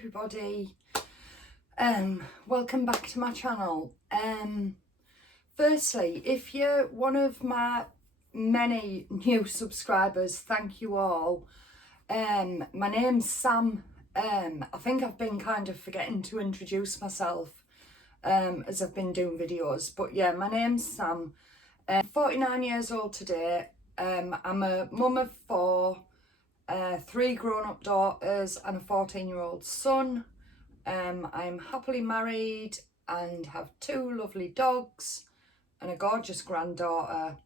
everybody. Welcome back to my channel. Firstly, if you're one of my many new subscribers, thank you all. My name's Sam. I think I've been kind of forgetting to introduce myself as I've been doing videos, but yeah, my name's Sam. 49 years old today. I'm a mum of four, 3 grown-up daughters and a 14-year-old son. I'm happily married and have 2 lovely dogs and a gorgeous granddaughter,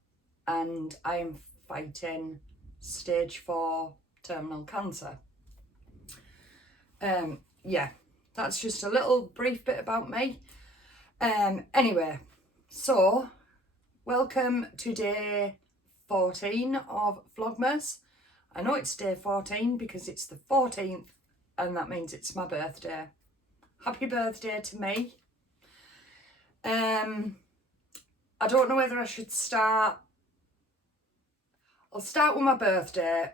and I am fighting stage 4 terminal cancer. Yeah, that's just a little brief bit about me. Anyway, so welcome to day 14 of Vlogmas. I know it's day 14 because it's the 14th and that means it's my birthday. Happy birthday to me. I don't know whether I should start. I'll start with my birthday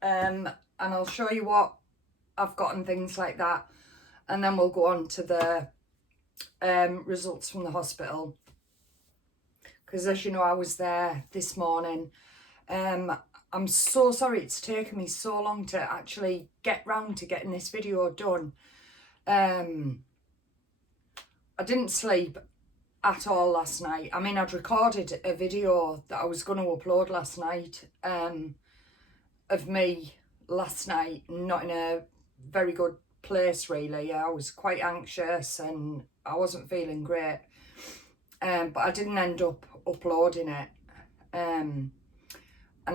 and I'll show you what I've got and things like that, and then we'll go on to the results from the hospital, because as you know, I was there this morning. I'm so sorry it's taken me so long to actually get round to getting this video done. I didn't sleep at all last night. I mean, I'd recorded a video that I was going to upload last night of me last night, not in a very good place really. I was quite anxious and I wasn't feeling great, but I didn't end up uploading it. And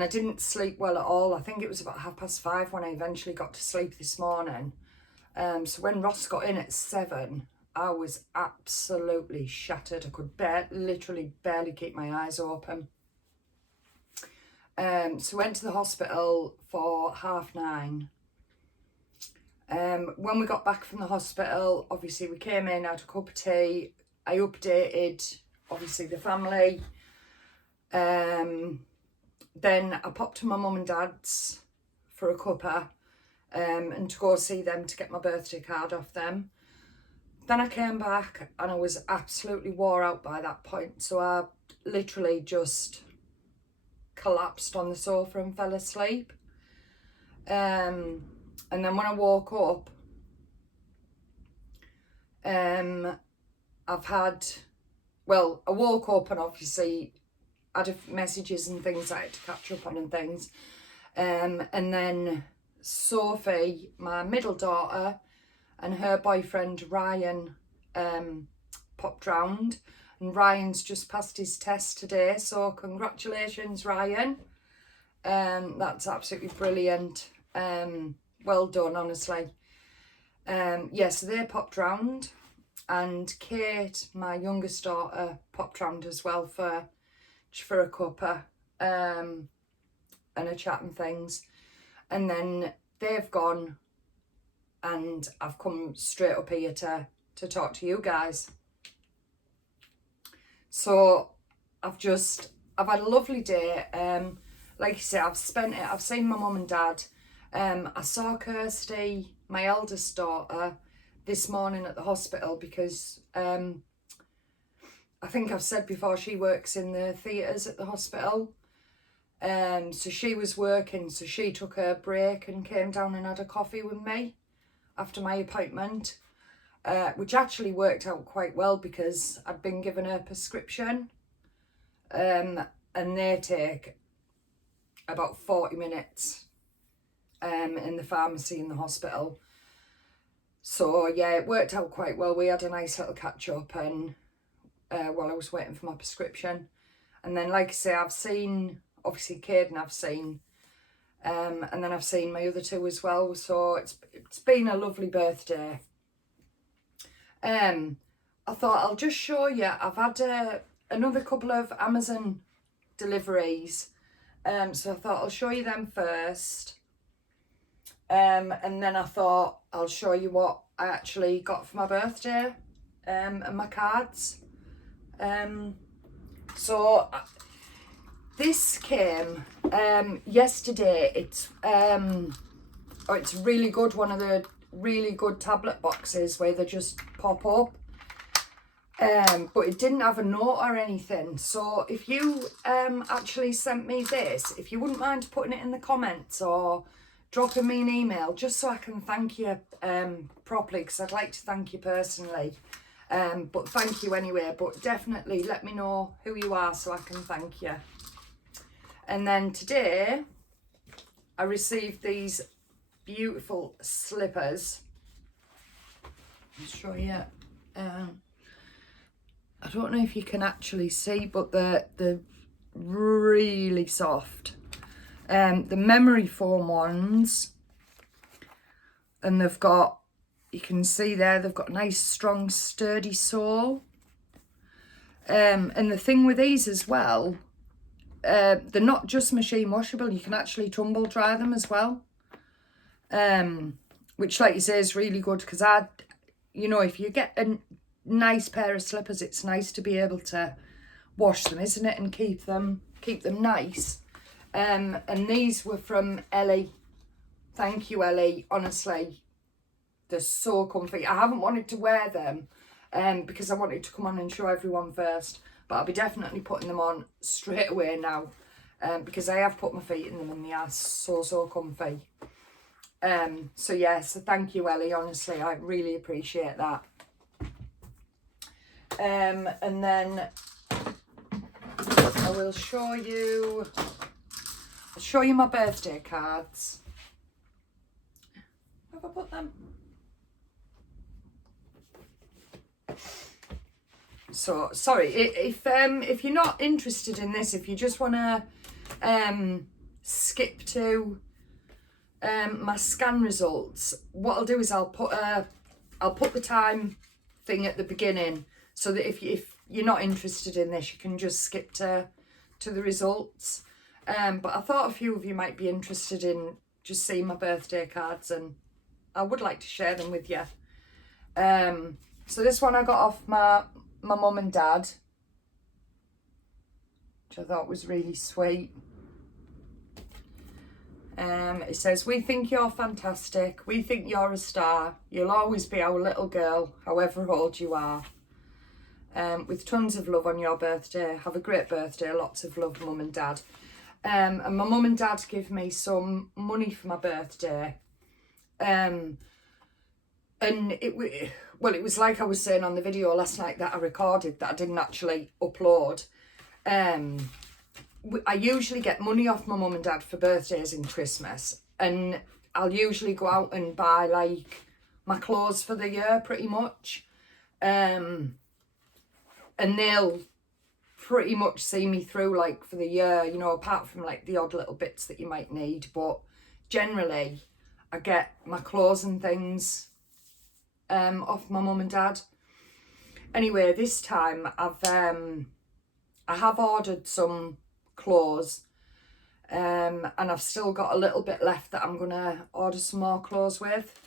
I didn't sleep well at all. I think it was about 5:30 when I eventually got to sleep this morning. So when Ross got in at 7, I was absolutely shattered. I could literally barely keep my eyes open. So went to the hospital for 9:30. When we got back from the hospital, obviously we came in, had a cup of tea. I updated, obviously, the family. Then I popped to my mum and dad's for a cuppa and to go see them to get my birthday card off them. Then I came back and I was absolutely wore out by that point. So I literally just collapsed on the sofa and fell asleep. And then when I woke up, I woke up and obviously had messages and things I had to catch up on and things. And then Sophie, my middle daughter, and her boyfriend Ryan popped round, and Ryan's just passed his test today, so congratulations, Ryan. That's absolutely brilliant. Well done, honestly. Yeah, so they popped round, and Kate, my youngest daughter, popped round as well for a cuppa and a chat and things. And then they've gone and I've come straight up here to talk to you guys. So I've had a lovely day. Like I said, I've seen my mum and dad. I saw Kirsty, my eldest daughter, this morning at the hospital because I think I've said before, she works in the theatres at the hospital. So she was working, so she took her break and came down and had a coffee with me after my appointment, which actually worked out quite well because I'd been given a prescription, and they take about 40 minutes in the pharmacy in the hospital. So yeah, it worked out quite well. We had a nice little catch up and while I was waiting for my prescription. And then, like I say, I've seen, obviously, Caden I've seen, and then I've seen my other 2 as well. So it's been a lovely birthday. I thought I'll just show you, I've had another couple of Amazon deliveries. So I thought I'll show you them first. And then I thought I'll show you what I actually got for my birthday, and my cards. So this came yesterday. It's really good. One of the really good tablet boxes where they just pop up. But it didn't have a note or anything. So if you actually sent me this, if you wouldn't mind putting it in the comments or dropping me an email, just so I can thank you properly, because I'd like to thank you personally. But thank you anyway. But definitely let me know who you are so I can thank you. And then today I received these beautiful slippers. I'll show you. I don't know if you can actually see, but they're really soft. The memory foam ones, and they've got, you can see there, they've got a nice strong sturdy sole. And the thing with these as well, they're not just machine washable, you can actually tumble dry them as well. Which, like you say, is really good, because you know, if you get a nice pair of slippers, it's nice to be able to wash them, isn't it, and keep them nice. And these were from Ellie. Thank you, Ellie. Honestly, they're so comfy. I haven't wanted to wear them because I wanted to come on and show everyone first, but I'll be definitely putting them on straight away now, because I have put my feet in them and they are so comfy. So yeah, so thank you, Ellie. Honestly, I really appreciate that. And then I will show you, I'll show you my birthday cards. Have I put them? So sorry if you're not interested in this, if you just want to skip to my scan results, what I'll do is I'll put the time thing at the beginning, so that if you're not interested in this, you can just skip to the results. But I thought a few of you might be interested in just seeing my birthday cards, and I would like to share them with you. So this one I got off my mum and dad, which I thought was really sweet. It says, "We think you're fantastic. We think you're a star. You'll always be our little girl, however old you are. With tons of love on your birthday. Have a great birthday. Lots of love, mum and dad." And my mum and dad give me some money for my birthday. And it was like I was saying on the video last night that I recorded, that I didn't actually upload. I usually get money off my mum and dad for birthdays and Christmas, and I'll usually go out and buy like my clothes for the year pretty much. And they'll pretty much see me through like for the year, you know, apart from like the odd little bits that you might need. But generally I get my clothes and things off my mum and dad. Anyway, this time I have ordered some clothes, and I've still got a little bit left that I'm gonna order some more clothes with.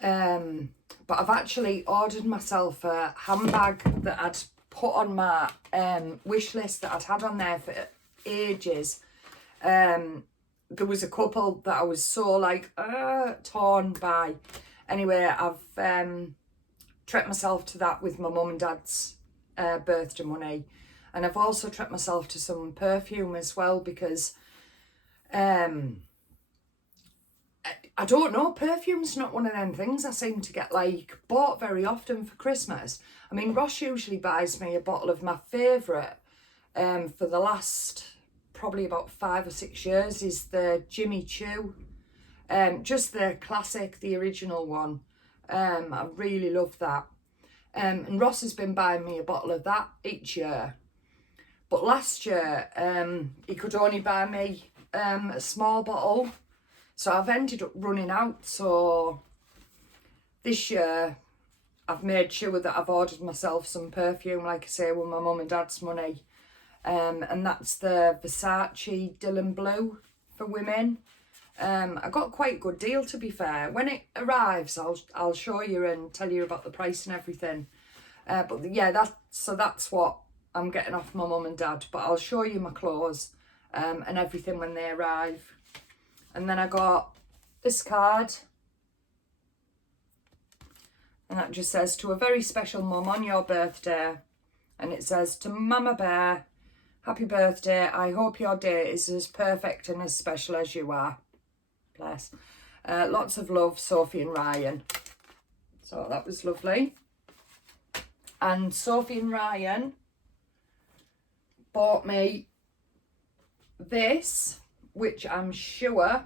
But I've actually ordered myself a handbag that I'd put on my wish list that I'd had on there for ages. There was a couple that I was so like torn by. Anyway, I've treated myself to that with my mum and dad's birthday money, and I've also treated myself to some perfume as well, because I don't know, perfume's not one of them things I seem to get like bought very often for Christmas. I mean, Ross usually buys me a bottle of my favourite for the last probably about 5 or 6 years is the Jimmy Choo. Just the classic, the original one. I really love that. And Ross has been buying me a bottle of that each year. But last year, he could only buy me a small bottle. So I've ended up running out. So this year, I've made sure that I've ordered myself some perfume, like I say, with my mum and dad's money. And that's the Versace Dylan Blue for women. I got quite a good deal, to be fair. When it arrives, I'll show you and tell you about the price and everything. But yeah, that's what I'm getting off my mum and dad. But I'll show you my clothes and everything when they arrive. And then I got this card. And that just says, to a very special mum on your birthday. And it says, to Mama Bear, happy birthday. I hope your day is as perfect and as special as you are. Bless. Lots of love, Sophie and Ryan. So that was lovely. And Sophie and Ryan bought me this, which I'm sure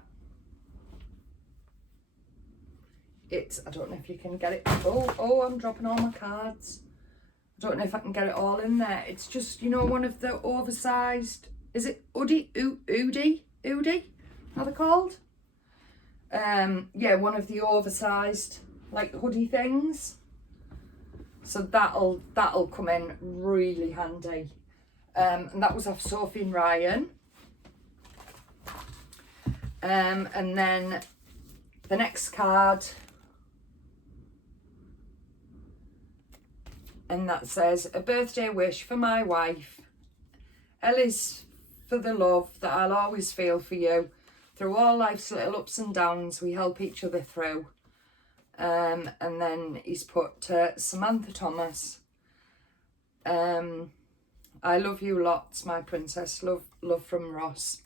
it's, I don't know if you can get it. Oh, I'm dropping all my cards. I don't know if I can get it all in there. It's just, you know, one of the oversized, is it Oodie? How they're called? Yeah, one of the oversized, like, hoodie things. So that'll come in really handy. And that was off Sophie and Ryan. And then the next card, and that says, a birthday wish for my wife. Ellie's for the love that I'll always feel for you. Through all life's little ups and downs, we help each other through. And then he's put Samantha Thomas. I love you lots, my princess. Love from Ross.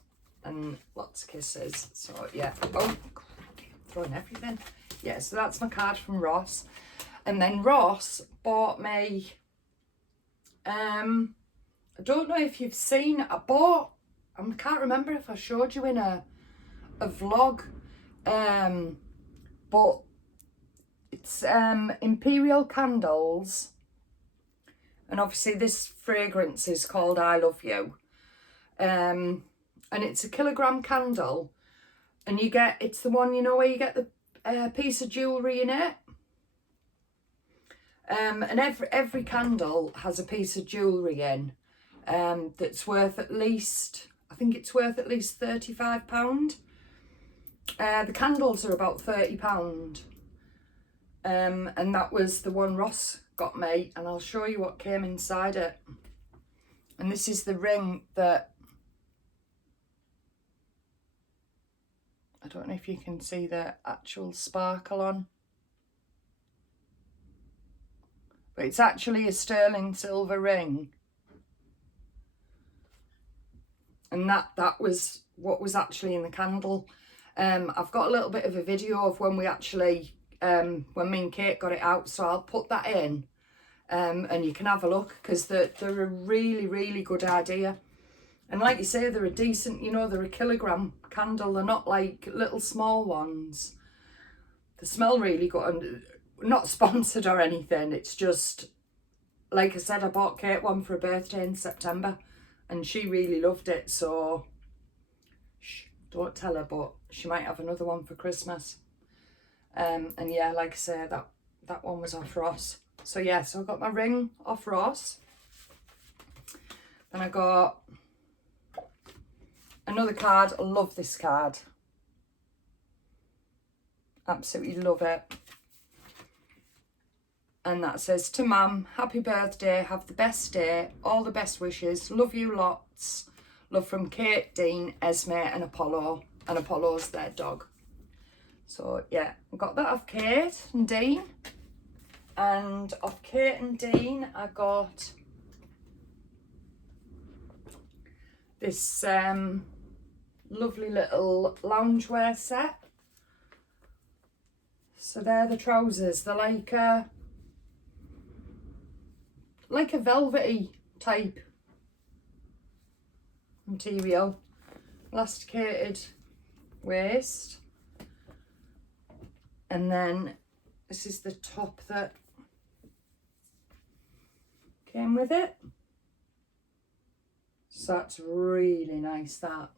And lots of kisses. So yeah. Oh, throwing everything. Yeah, so that's my card from Ross. And then Ross bought me, I don't know if you've seen, I can't remember if I showed you in a vlog, but it's Imperial candles, and obviously this fragrance is called I Love You, and it's a kilogram candle, and it's the one, you know, where you get the piece of jewellery in it. And every candle has a piece of jewellery in, that's worth at least, I think it's worth at least £35. The candles are about £30. And that was the one Ross got me, and I'll show you what came inside it. And this is the ring that, I don't know if you can see the actual sparkle on. But it's actually a sterling silver ring. And that was what was actually in the candle. I've got a little bit of a video of when we actually, when me and Kate got it out, so I'll put that in. And you can have a look, because they're a really, really good idea. And like you say, they're a decent, you know, they're a kilogram candle. They're not like little small ones. They smell really good. And not sponsored or anything, it's just, like I said, I bought Kate one for her birthday in September and she really loved it, so don't tell her, but she might have another one for Christmas. And yeah, like I say, that one was off Ross. So yeah, so I got my ring off Ross, then I got another card. I love this card, absolutely love it. And that says, to Mum, happy birthday, have the best day, all the best wishes, love you lots. Love from Kate, Dean, Esme and Apollo. And Apollo's their dog. So yeah, I got that off Kate and Dean. And off Kate and Dean, I got this lovely little loungewear set. So they're the trousers. They're like a velvety type material, elasticated waist, and then this is the top that came with it. So that's really nice, that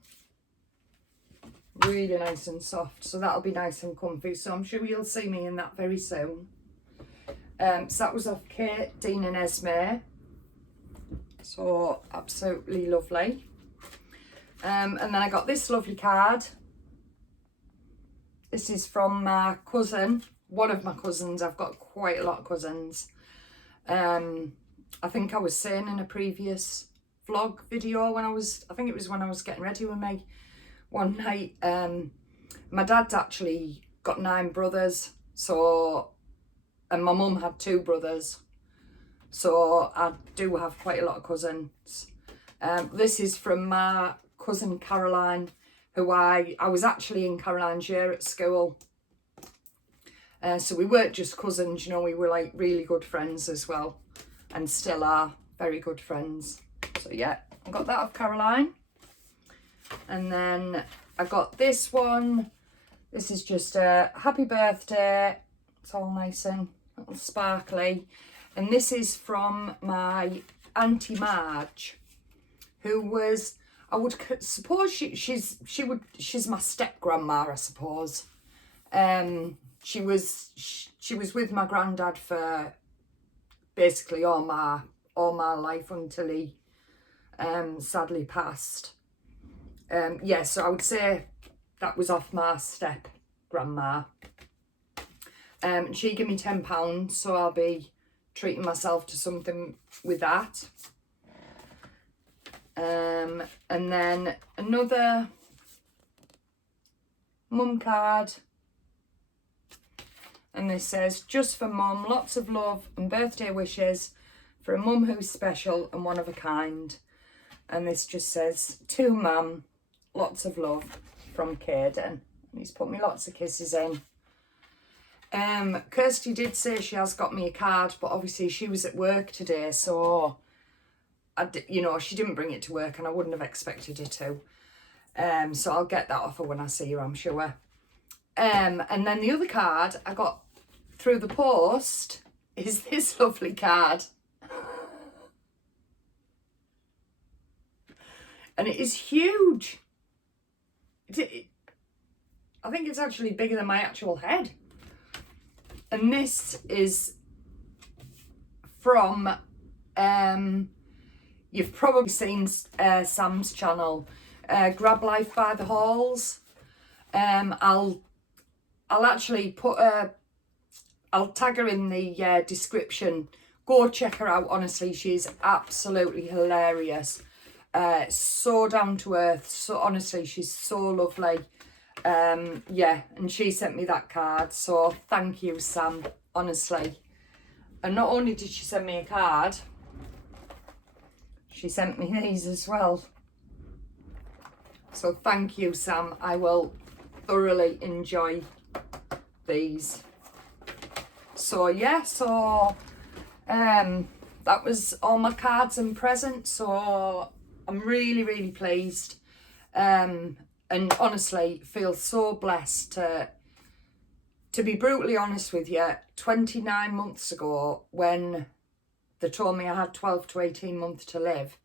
really nice and soft, so that'll be nice and comfy, so I'm sure you'll see me in that very soon. So that was off Kate, Dean and Esme. So absolutely lovely. And then I got this lovely card. This is from my cousin, one of my cousins. I've got quite a lot of cousins. I think I was saying in a previous vlog video when I think it was when I was getting ready with me one night. My dad's actually got 9 brothers, so and my mum had 2 brothers, so I do have quite a lot of cousins. This is from my cousin Caroline, who I was actually in Caroline's year at school. So we weren't just cousins, you know, we were like really good friends as well, and still are very good friends. So yeah, I got that off Caroline. And then I got this one. This is just a happy birthday. It's all nice and little sparkly. And this is from my Auntie Marge, who was, I would suppose she's my step grandma, I suppose. She was with my granddad for basically all my life until he sadly passed. Yeah, so I would say that was off my step grandma. She gave me £10, so I'll be treating myself to something with that. And then another mum card. And this says, just for mum, lots of love and birthday wishes for a mum who's special and one of a kind. And this just says, to mum, lots of love from Caden. He's put me lots of kisses in. Kirsty did say she has got me a card, but obviously she was at work today, so you know, she didn't bring it to work and I wouldn't have expected her to. So I'll get that off her when I see her, I'm sure. And then the other card I got through the post is this lovely card. And it is huge. I think it's actually bigger than my actual head. And this is from, you've probably seen Sam's channel, Grab Life by the Halls. I'll actually put I'll tag her in the description. Go check her out, honestly, she's absolutely hilarious. So down to earth, so honestly, she's so lovely. Yeah, and she sent me that card, so thank you, Sam, honestly. And not only did she send me a card, she sent me these as well. So thank you, Sam. I will thoroughly enjoy these. So yeah, so that was all my cards and presents, so I'm really, really pleased. And honestly, feel so blessed to be brutally honest with you. 29 months ago, when they told me I had 12 to 18 months to live,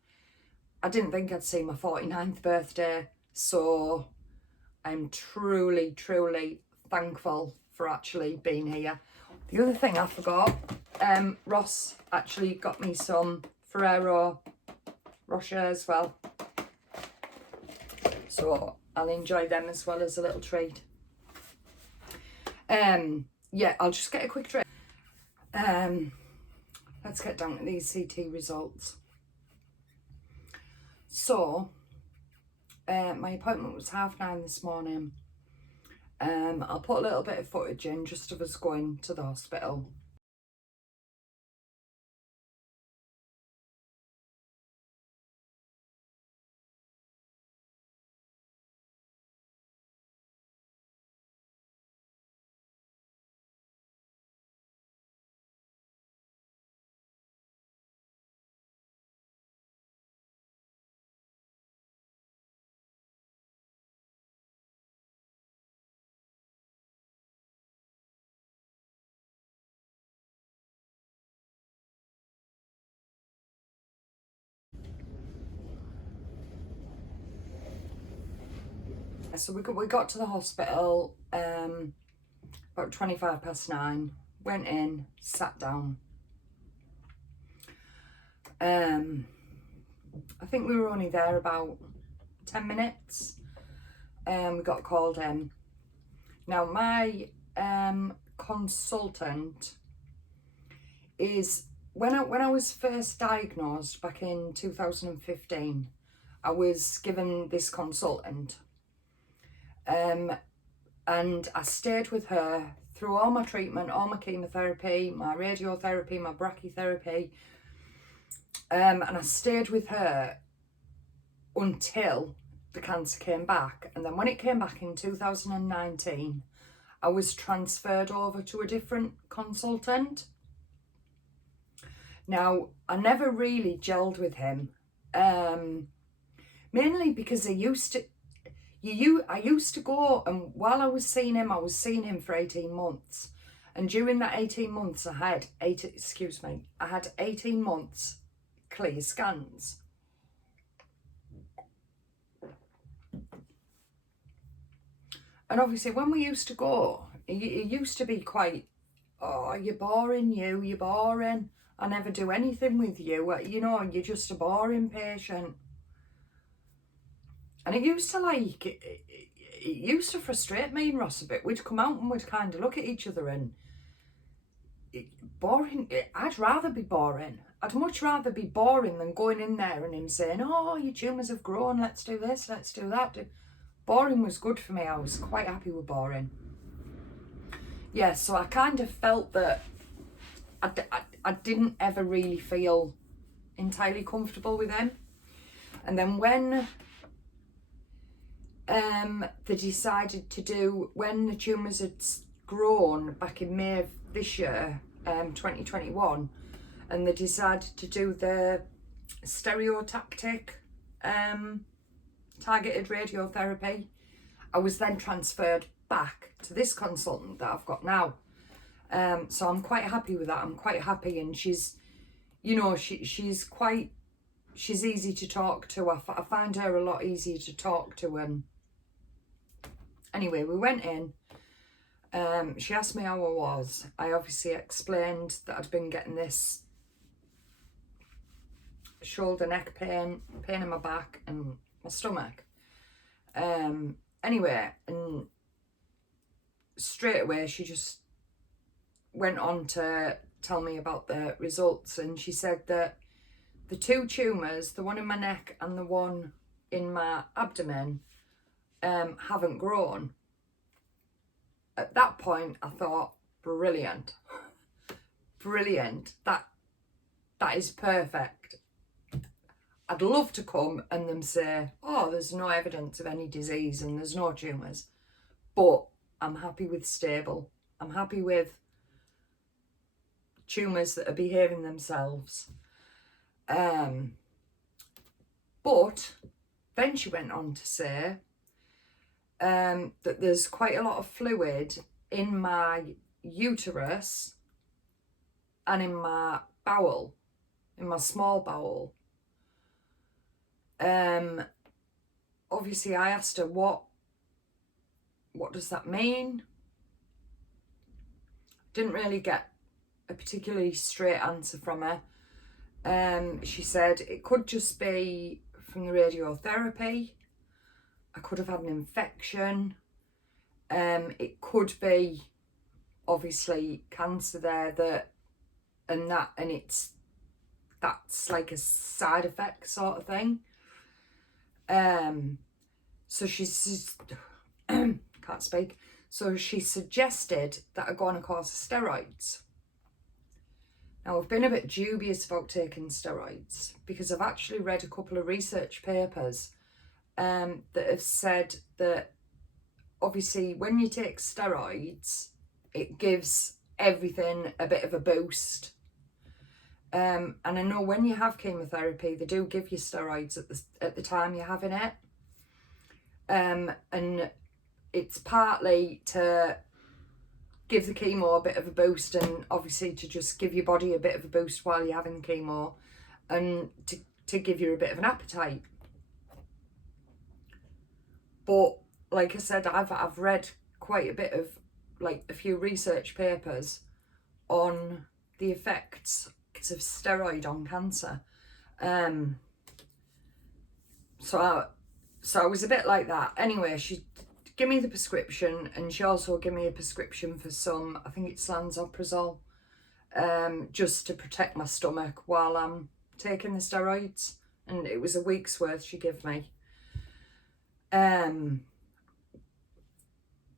I didn't think I'd see my 49th birthday. So I'm truly, truly thankful for actually being here. The other thing I forgot, Ross actually got me some Ferrero Rocher as well. So I'll enjoy them as well as a little treat. Yeah, I'll just get a quick drink. Let's get down to these CT results. So, my appointment was 9:30 this morning. I'll put a little bit of footage in just of us going to the hospital. So we got to the hospital about 9:25. Went in, sat down. I think we were only there about 10 minutes. We got called in. Now my consultant is, when I was first diagnosed back in 2015, I was given this consultant. And I stayed with her through all my treatment, all my chemotherapy, my radiotherapy, my brachytherapy. And I stayed with her until the cancer came back. And then when it came back in 2019, I was transferred over to a different consultant. Now, I never really gelled with him, mainly because I used to go, and while I was seeing him for 18 months. And during that 18 months, I had 18 months clear scans. And obviously when we used to go, it used to be quite, oh, you're boring, you're boring. I never do anything with you. You know, you're just a boring patient. And it used to frustrate me and Ross a bit. We'd come out and we'd kind of look at each other and boring. I'd rather be boring. I'd much rather be boring than going in there and him saying, oh, your tumours have grown, let's do this, let's do that. Boring was good for me. I was quite happy with boring. Yeah, so I kind of felt that I didn't ever really feel entirely comfortable with him. And then when they decided to do, when the tumours had grown back in May of this year, 2021, and they decided to do the stereotactic targeted radiotherapy, I was then transferred back to this consultant that I've got now. So I'm quite happy with that. I'm quite happy, and she's, you know, she's easy to talk to. I find her a lot easier to talk to. And anyway, we went in. She asked me how I was. I obviously explained that I'd been getting this shoulder, neck pain in my back and my stomach. Anyway, and straight away she just went on to tell me about the results, and she said that the two tumours, the one in my neck and the one in my abdomen, haven't grown. At that point I thought, brilliant, that is perfect. I'd love to come and them say, oh, there's no evidence of any disease and there's no tumours, but I'm happy with stable. I'm happy with tumours that are behaving themselves. But then she went on to say that there's quite a lot of fluid in my uterus and in my bowel, in my small bowel. Obviously I asked her what does that mean? Didn't really get a particularly straight answer from her. She said it could just be from the radiotherapy. I could have had an infection. It could be obviously cancer there, that's like a side effect sort of thing. So she's can't speak. So she suggested that I go on a course of steroids. Now, I've been a bit dubious about taking steroids because I've actually read a couple of research papers that have said that obviously when you take steroids, it gives everything a bit of a boost. And I know when you have chemotherapy, they do give you steroids at the time you're having it. And it's partly to give the chemo a bit of a boost, and obviously to just give your body a bit of a boost while you're having the chemo, and to give you a bit of an appetite. But like I said, I've read quite a bit of, like, a few research papers on the effects of steroid on cancer. So I was a bit like that. Anyway, she gave me the prescription, and she also gave me a prescription for some, I think it's lansoprazole, just to protect my stomach while I'm taking the steroids. And it was a week's worth she gave me.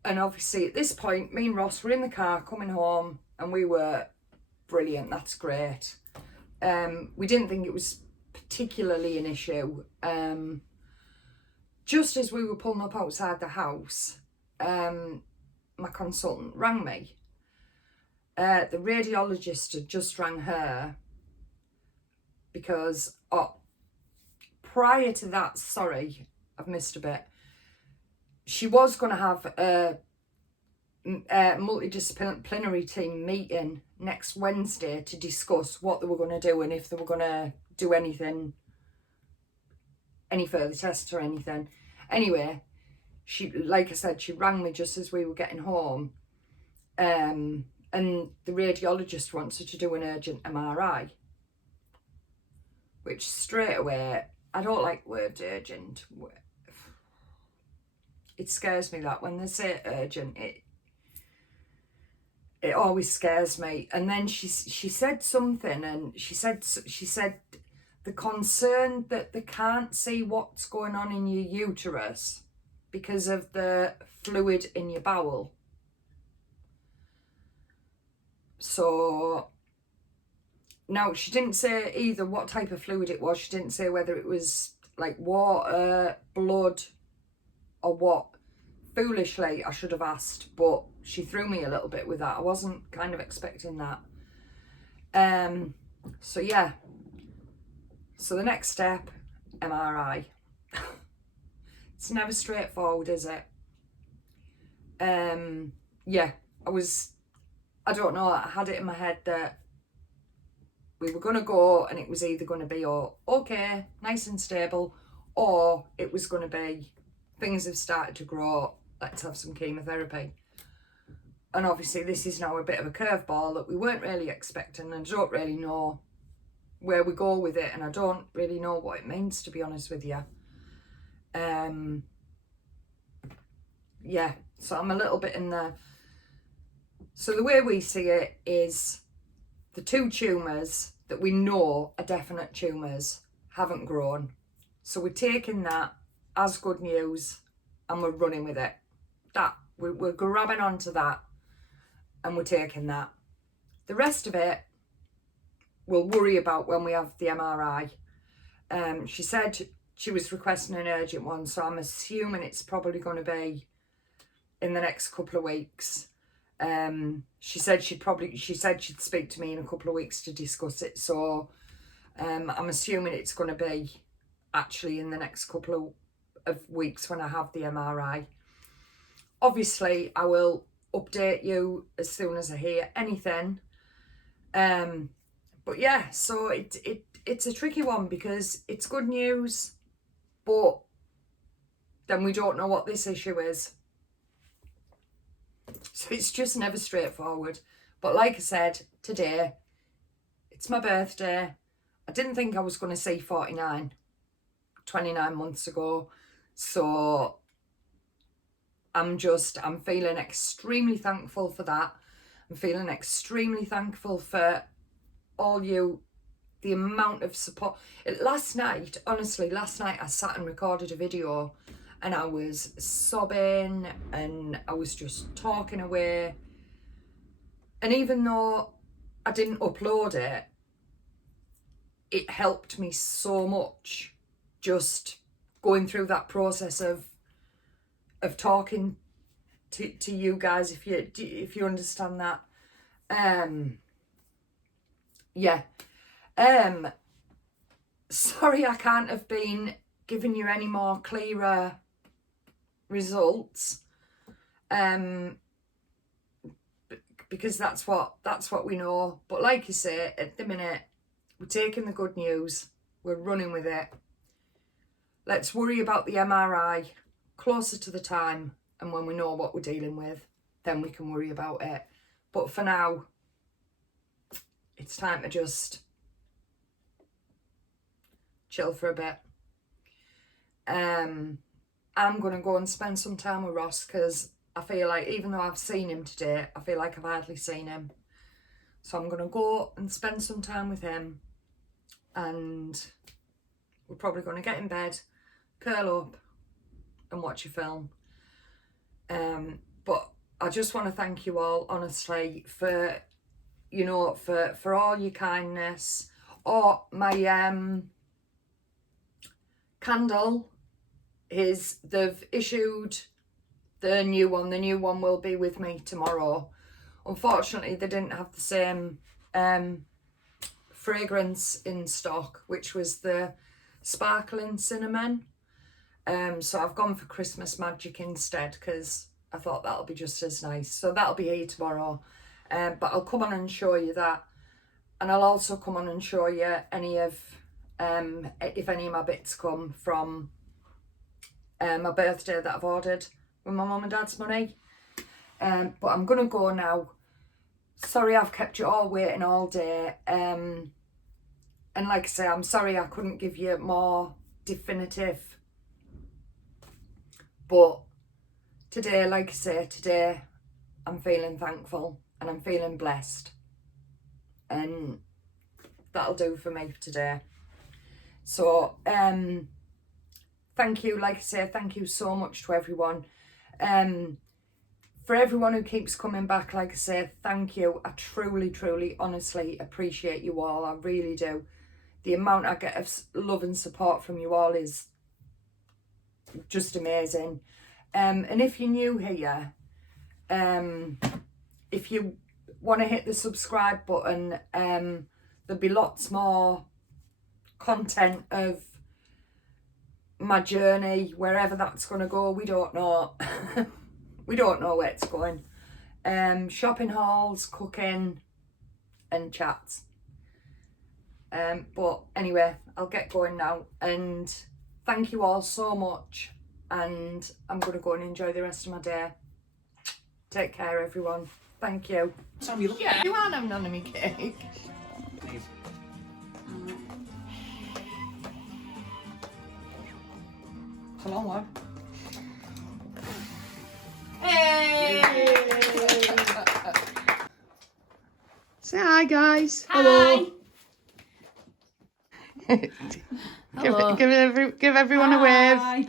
And obviously at this point, me and Ross were in the car coming home, and we were brilliant, that's great. We didn't think it was particularly an issue. Just as we were pulling up outside the house, my consultant rang me. The radiologist had just rang her because prior to that, sorry, I've missed a bit. She was going to have a multidisciplinary team meeting next Wednesday to discuss what they were going to do and if they were going to do anything, any further tests or anything. Anyway, she, like I said, she rang me just as we were getting home, and the radiologist wants her to do an urgent MRI, which straight away, I don't like the word urgent. It scares me that when they say urgent, it always scares me. And then she said something, and she said the concern that they can't see what's going on in your uterus because of the fluid in your bowel. So now she didn't say either what type of fluid it was. She didn't say whether it was like water, blood, or what. Foolishly, I should have asked, but she threw me a little bit with that. I wasn't kind of expecting that. So yeah. So the next step, MRI. It's never straightforward, is it? Yeah, I don't know, I had it in my head that we were going to go and it was either going to be okay, nice and stable, or it was going to be things have started to grow, let's have some chemotherapy. And obviously this is now a bit of a curveball that we weren't really expecting, and I don't really know where we go with it, and I don't really know what it means, to be honest with you. Yeah, so I'm a little bit in the... So the way we see it is the two tumours that we know are definite tumours haven't grown. So we're taking that as good news and we're running with it. We're grabbing onto that and we're taking that. The rest of it we'll worry about when we have the MRI. She said she was requesting an urgent one, so I'm assuming it's probably going to be in the next couple of weeks. She said she'd speak to me in a couple of weeks to discuss it, so I'm assuming it's going to be actually in the next couple of weeks when I have the MRI. Obviously, I will update you as soon as I hear anything. But yeah, so it's a tricky one because it's good news, but then we don't know what this issue is. So it's just never straightforward. But like I said, today, it's my birthday. I didn't think I was going to see 29 months ago. So I'm feeling extremely thankful for that. I'm feeling extremely thankful for all you, the amount of support. Last night I sat and recorded a video and I was sobbing and I was just talking away. And even though I didn't upload it, it helped me so much just going through that process of talking to you guys, if you understand that. Yeah. Sorry I can't have been giving you any more clearer results. Because that's what we know. But like you say, at the minute, we're taking the good news. We're running with it. Let's worry about the MRI closer to the time, and when we know what we're dealing with, then we can worry about it. But for now, it's time to just chill for a bit. I'm going to go and spend some time with Ross because I feel like, even though I've seen him today, I feel like I've hardly seen him. So I'm going to go and spend some time with him, and we're probably going to get in bed, curl up and watch a film. But I just want to thank you all, honestly, for, you know, for all your kindness. Or my candle they've issued the new one. The new one will be with me tomorrow. Unfortunately, they didn't have the same fragrance in stock, which was the sparkling cinnamon. So I've gone for Christmas Magic instead, because I thought that'll be just as nice. So that'll be here tomorrow. But I'll come on and show you that. And I'll also come on and show you any of, if any of my bits come from my birthday that I've ordered with my mum and dad's money. But I'm going to go now. Sorry I've kept you all waiting all day. And like I say, I'm sorry I couldn't give you more definitive. But today, like I say, today I'm feeling thankful and I'm feeling blessed. And that'll do for me today. So, thank you, like I say, thank you so much to everyone. For everyone who keeps coming back, like I say, thank you. I truly, truly, honestly appreciate you all. I really do. The amount I get of love and support from you all is just amazing. And if you're new here, if you want to hit the subscribe button, there'll be lots more content of my journey, wherever that's going to go. We don't know. We don't know where it's going. Shopping hauls, cooking and chats. But anyway, I'll get going now, and thank you all so much, and I'm going to go and enjoy the rest of my day. Take care, everyone. Thank you. Yeah, you are having on me cake. Please. It's a long one. Hey! Say hi, guys. Hi. Hello. Hello. Give everyone a wave. Hi.